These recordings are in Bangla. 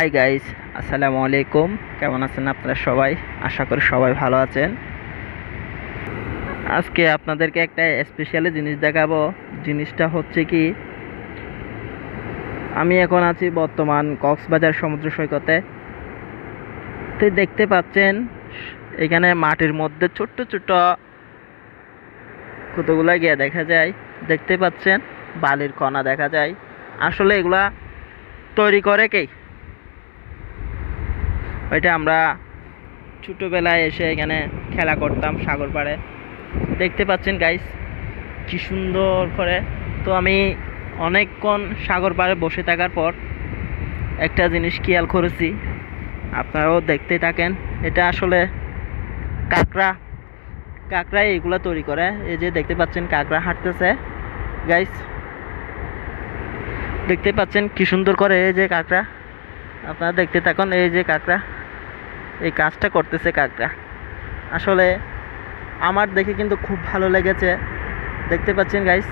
হাই গাইস, আসসালামু আলাইকুম। কেমন আছেন আপনারা সবাই? আশা করি সবাই ভালো আছেন। আজকে আপনাদেরকে একটা স্পেশালি জিনিস দেখাবো। জিনিসটা হচ্ছে কি, আমি এখন আছি বর্তমান কক্সবাজার সমুদ্র সৈকতে। তো দেখতে পাচ্ছেন এখানে মাটির মধ্যে ছোট্ট ছোট্ট কতগুলা গিয়ে দেখা যায়। দেখতে পাচ্ছেন বালির কণা দেখা যায়। আসলে এগুলা তৈরি করে কে? ওইটা আমরা ছোটোবেলায় এসে এখানে খেলা করতাম সাগর পাড়ে। দেখতে পাচ্ছেন গাইস কি সুন্দর করে। তো আমি অনেকক্ষণ সাগর পাড়ে বসে থাকার পর একটা জিনিস খেয়াল করেছি, আপনারাও দেখতে থাকেন। এটা আসলে কাঁকড়া কাঁকড়া এইগুলা তৈরি করে। এই যে দেখতে পাচ্ছেন কাঁকড়া হাঁটতেছে গাইস, দেখতে পাচ্ছেন কি সুন্দর করে। এই যে কাঁকড়া, আপনারা দেখতে থাকুন। এই যে কাঁকড়া এই কাজটা করতেছে কাঁকড়া। আসলে আমার দেখে কিন্তু খুব ভালো লেগেছে। দেখতে পাচ্ছেন গাইস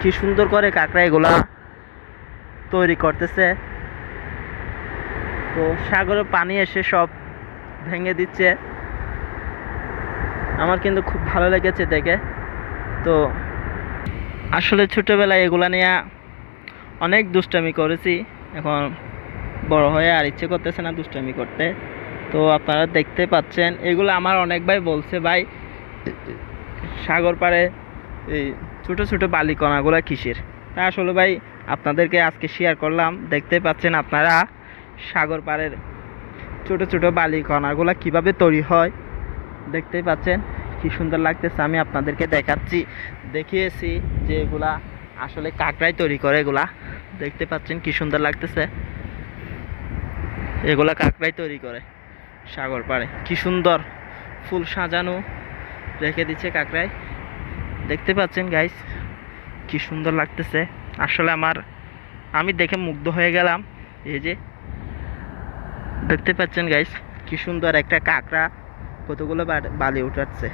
কি সুন্দর করে কাঁকড়া এগুলা তৈরি করতেছে। তো সাগরের পানি এসে সব ভেঙে দিচ্ছে। আমার কিন্তু খুব ভালো লেগেছে দেখে। তো আসলে ছোটোবেলায় এগুলা নিয়ে অনেক দুষ্টামি করেছি। এখন বড় হয়ে আর ইচ্ছে করতেছে না দুষ্টামি করতে। তো আপনারা দেখতে পাচ্ছেন এগুলো আমার অনেক ভাই বলছে, ভাই সাগর পাড়ে এই ছোটো ছোটো বালিকণাগুলো কিসের। তা আসলে ভাই আপনাদেরকে আজকে শেয়ার করলাম। দেখতে পাচ্ছেন আপনারা সাগর পাড়ের ছোটো ছোটো বালিকণাগুলো কিভাবে তৈরি হয়। দেখতে পাচ্ছেন কি সুন্দর লাগতেছে। আমি আপনাদেরকে দেখিয়েছি যে এগুলা আসলে কাঁকড়াই তৈরি করে। এগুলা দেখতে পাচ্ছেন কি সুন্দর লাগতেছে। এগুলা কাঁকড়াই তৈরি করে সাগর পাড়ে। কি সুন্দর ফুল সাজানো রেখে দিচ্ছে কাঁকড়ায়। দেখতে পাচ্ছেন গাইস কি সুন্দর লাগতেছে। আসলে আমি দেখে মুগ্ধ হয়ে গেলাম। এই যে দেখতে পাচ্ছেন গাইস কি সুন্দর একটা কাঁকড়া কতগুলো বালি উঠাচ্ছে।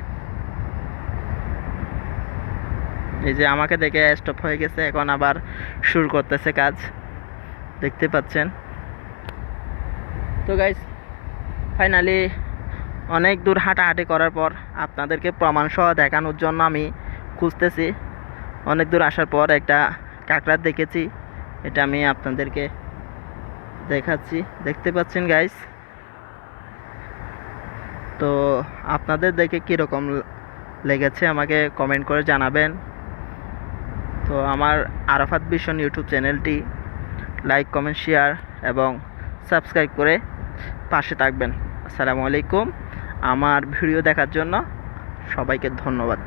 এই যে আমাকে দেখে স্টপ হয়ে গেছে, এখন আবার শুরু করতেছে কাজ। দেখতে পাচ্ছেন। তো গাইস ফাইনালি অনেক দূর হাঁটাহাঁটি করার পর আপনাদেরকে প্রমাণ সহ দেখানোর জন্য আমি খুঁজতেছি। অনেক দূর আসার পর একটা কাঁকড়া দেখেছি, এটা আমি আপনাদেরকে দেখাচ্ছি। দেখতে পাচ্ছেন গাইস। তো আপনাদের দেখে কীরকম লেগেছে আমাকে কমেন্ট করে জানাবেন। তো আমার আরাফাত ভিশন ইউটিউব চ্যানেলটি লাইক, কমেন্ট, শেয়ার এবং সাবস্ক্রাইব করে পাশে থাকবেন। আসসালামু আলাইকুম। আমার ভিডিও দেখার জন্য সবাইকে ধন্যবাদ।